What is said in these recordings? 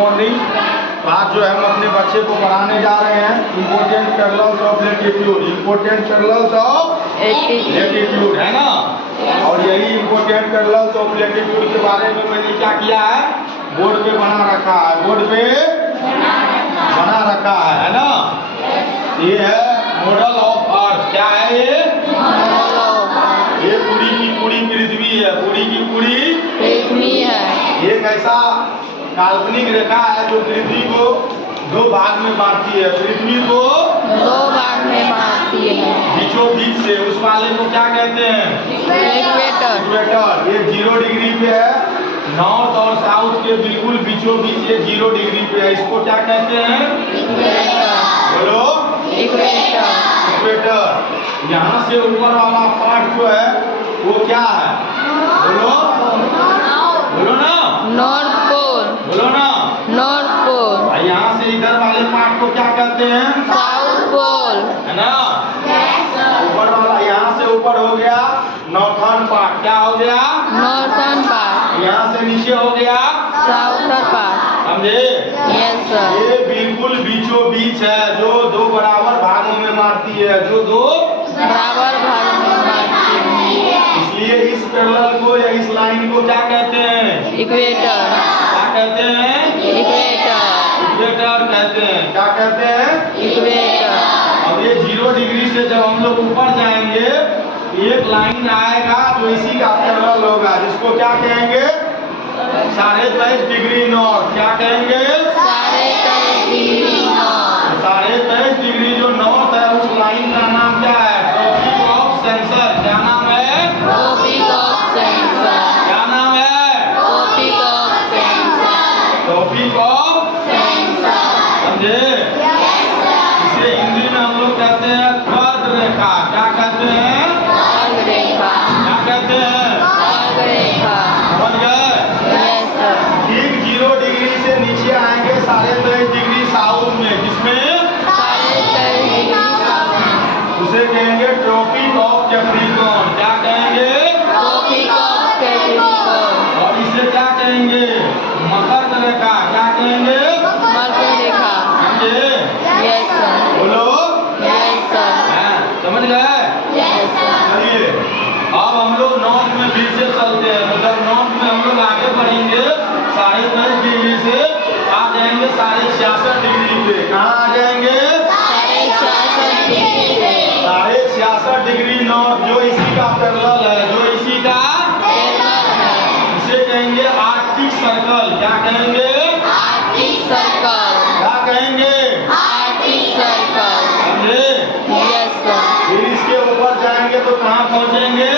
Morning. आज जो है हम अपने बच्चे को पढ़ाने जा रहे हैं important parallels of latitude. Important parallels of latitude है ना। और यही इम्पोर्टेंट पैरेलल्स ऑफ लैटिट्यूड के बारे में मैंने क्या किया है, बोर्ड पे बना रखा है, बोर्ड पे बना रखा है ना। ये है मॉडल ऑफ अर्थ। क्या है ये पूरी की पूरी पृथ्वी है, पूरी की पूरी पृथ्वी है। एक ऐसा काल्पनिक रेखा है जो पृथ्वी को दो भाग में बांटती है, पृथ्वी को दो भाग में बांटती है बीचों बीच से। उस वाले को क्या कहते हैं, इक्वेटर। इक्वेटर। ये 0 डिग्री पे है, नॉर्थ और साउथ के बिल्कुल बीचों बीच ये 0 डिग्री पे है। इसको क्या कहते हैं, इक्वेटर। बोलो इक्वेटर। इक्वेटर। यहाँ से ऊपर वाला पार्ट जो है वो क्या है, बोलो बोलो ना, नॉर्थ पोल। बोलो ना, नॉर्थ पोल। यहाँ से इधर वाले पार्ट को क्या कहते हैं, साउथ पोल है ना। ऊपर वाला यहाँ से ऊपर हो गया नॉर्थर्न पार्ट। क्या हो गया, नॉर्थर्न पार्ट। यहाँ से नीचे हो गया साउथर्न पार्ट। समझे। Yes sir. ये बिल्कुल बीचों बीच है, जो दो बराबर भागों में मारती है, जो दो बराबर भाग में बांटती है। इसलिए इस पैरेलल को या इस लाइन को क्या कहते हैं, इक्वेटर। क्या कहते हैं, इक्वेटर। इक्वेटर कहते हैं। क्या कहते हैं, इक्वेटर। अब ये 0 डिग्री से जब हम लोग ऊपर जाएंगे एक लाइन आएगा जो इसी का पैरेलल होगा, जिसको क्या कहेंगे, 23.5 डिग्री नॉर्थ। क्या कहेंगे, 23.5 डिग्री नॉर्थ। 23.5 डिग्री जो नॉर्थ है उस लाइन का नाम क्या है, ट्रॉपिक ऑफ कैंसर। क्या नाम है, ट्रॉपिक ऑफ कैंसर। क्या नाम है, tropic of cancer. Tropic of cancer. समझे। इसे हिंदी में हम लोग कहते हैं कर्क रेखा। क्या कहते हैं, कर्क रेखा। क्या कहते हैं, कर्क रेखा। समझ गए। Yes sir. ठीक 0 डिग्री से नीचे आएंगे 23.5 डिग्री साउथ में, जिसमें 23.5 डिग्री साउथ। उसे कहेंगे ट्रॉपिक ऑफ कैप्रिकॉर्न। क्या कहेंगे, ट्रॉपिक ऑफ कैप्रिकॉर्न। और इसे क्या कहेंगे, मकर रेखा। क्या कहेंगे, मकर रेखा। समझे। Yes sir. बोलो, यस सर। हाँ, समझ गए। Yes sir. चलिए अब हम लोग नॉर्थ में फिर से चलते हैं। मतलब नॉर्थ में हम लोग आगे बढ़ेंगे 23.5 डिग्री से आ जाएंगे 66.5 डिग्री पे। कहाँ आ जाएंगे, 66.5 डिग्री पे। 66.5 डिग्री नॉर्थ, जो इसी का पैरेलल है, जो इसी का पैरेलल है। इसे कहेंगे आर्कटिक सर्कल। क्या कहेंगे, आर्कटिक सर्कल। क्या कहेंगे, आर्कटिक सर्कल। समझे। Yes sir. फिर इसके ऊपर जाएंगे तो कहाँ पहुँचेंगे,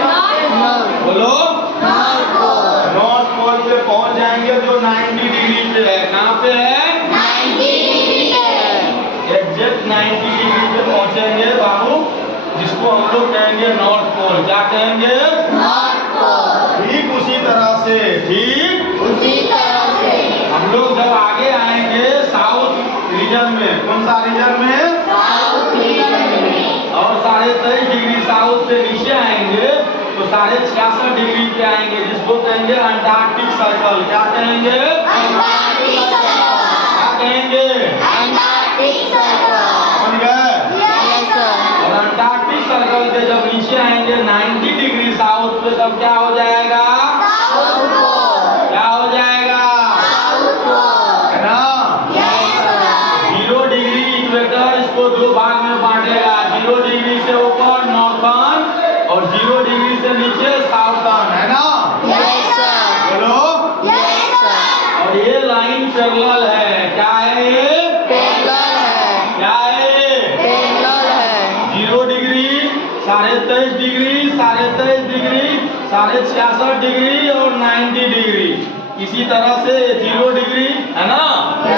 नॉर्थ। बोलो नॉर्थ पोल। नॉर्थ पोल पे पहुँच जाएंगे जो 90 डिग्री पे है। कहाँ पे है, 90 डिग्री पे है। एग्जैक्ट 90 डिग्री पे पहुँचेंगे बाबू, जिसको हम लोग कहेंगे नॉर्थ पोल। क्या कहेंगे, नॉर्थ पोल। ठीक उसी तरह से, ठीक उसी तरह से हम लोग जब आगे आएंगे साउथ रीजन में, कौन सा रीजन में, साउथ रीजन में, और 23.5 डिग्री साउथ से नीचे आएंगे तो 66.5 डिग्री पे आएंगे, जिसको कहेंगे अंटार्कटिक सर्कल। क्या कहेंगे, अंटार्कटिक सर्कल। क्या कहेंगे, अंटार्कटिक सर्कल। समझ गए। Yes sir. और अंटार्कटिक सर्कल के जब नीचे आएंगे 90 डिग्री साउथ पे, तब क्या हो जाएगा, साउथ पोल। क्या हो जाएगा, साउथ पोल। है ना। Yes sir. 0 डिग्री इक्वेटर इसको दो भाग में बांटेगा, 0 डिग्री से ऊपर नॉर्थर्न और 0 डिग्री से नीचे साउथर्न, है ना। Yes sir. बोलो। Yes sir. और ये लाइन पैरेलल है। क्या है ये, पैरेलल है। क्या है ये, पैरेलल है। 0 डिग्री, 23.5 डिग्री, 23.5 डिग्री, 66.5 डिग्री और 90 डिग्री। इसी तरह से 0 डिग्री, है ना।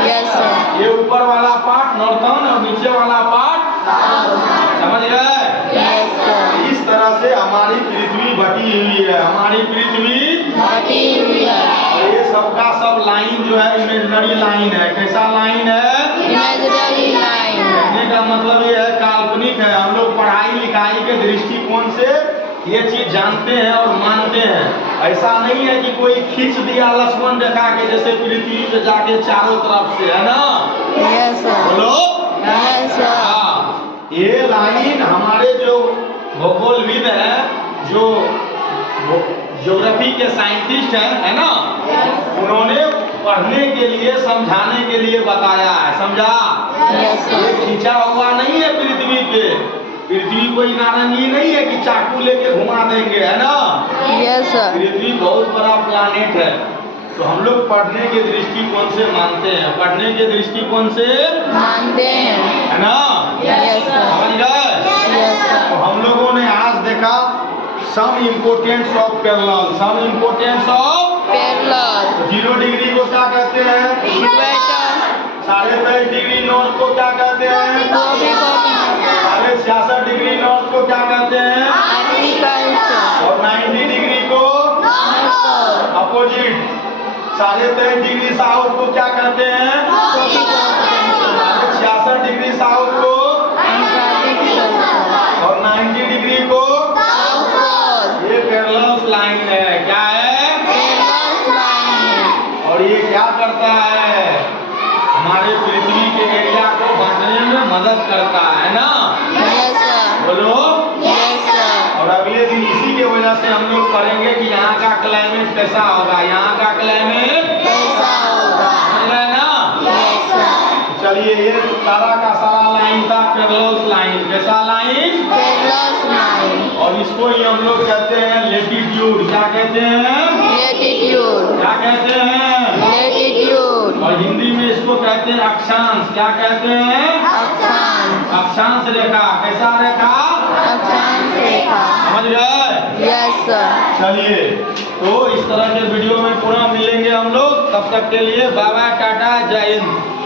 Yes sir. ये ऊपर वाला पार्ट नॉर्थर्न और नीचे वाला पार्ट, समझ गए। Yes sir. इस तरह से हमारी पृथ्वी बटी हुई है, हमारी पृथ्वी बटी हुई है। और ये सबका सब लाइन जो है इमेजिनरी लाइन है। कैसा लाइन है, इमेजिनरी लाइन। कहने का मतलब ये है काल्पनिक है। हम लोग पढ़ाई लिखाई के दृष्टिकोण से ये चीज जानते हैं और मानते हैं। ऐसा नहीं है कि कोई खींच दिया लक्ष्मण रेखा के जैसे पृथ्वी पे जाके चारों तरफ से, है ना? Yes, sir. बोलो। Yes, sir. हाँ, ये लाइन हमारे जो भूगोलविद है, जो ज्योग्राफी के साइंटिस्ट है ना, उन्होंने पढ़ने के लिए, समझाने के लिए बताया है, समझा? Yes, sir. ये खींचा हुआ नहीं है पृथ्वी पे। पृथ्वी कोई नारंगी नहीं है कि चाकू लेके घुमा देंगे, है ना? Yes, sir. पृथ्वी बहुत बड़ा प्लानेट है। तो हम लोग पढ़ने के दृष्टिकोण से मानते हैं, पढ़ने के दृष्टिकोण से मानते हैं। है ना? Yes, sir. समझ गए? Yes, तो sir. हम लोगों ने आज देखा some importance of parallel. Some importance of Parallel. 0 degree को क्या कहते हैं? Equator. 23.5 डिग्री नॉर्थ को क्या कहते हैं? Copy. 66 डिग्री नॉर्थ को क्या कहते हैं? Agriculture. और 90 डिग्री को North. अपोजिट। 23.5 डिग्री साउथ को क्या कहते हैं? Copy. 66 डिग्री साउथ को Antarctic Circle. और 90 डिग्री को। South Pole. ये पैरेलल लाइन है। क्या है? Parallel line. और ये क्या करता है? हमारे पृथ्वी के एरिया को बांटने में मदद करता है ना? Yes, sir. बोलो। Yes, sir. और अगले दिन इसी के वजह से हम लोग पढ़ेंगे कि यहाँ का क्लाइमेट कैसा होगा, यहाँ का क्लाइमेट कैसा होगा? समझ रहे ना? Yes, sir. चलिए, ये सारा का सारा लाइन था पैरेलल लाइन। कैसा लाइन? Parallel line. और इसको ही हम लोग कहते हैं लेटिट्यूड। क्या कहते हैं? Latitude. क्या कहते हैं? Latitude. और हिंदी में इसको कहते हैं अक्षांश। क्या कहते हैं? अक्षांश. अक्षांश रेखा। कैसा रेखा? अक्षांश रेखा. समझ गए? Yes, sir. चलिए, तो इस तरह के वीडियो में पुनः मिलेंगे हम लोग। तब तक के लिए बाय बाय, टाटा, जय हिंद।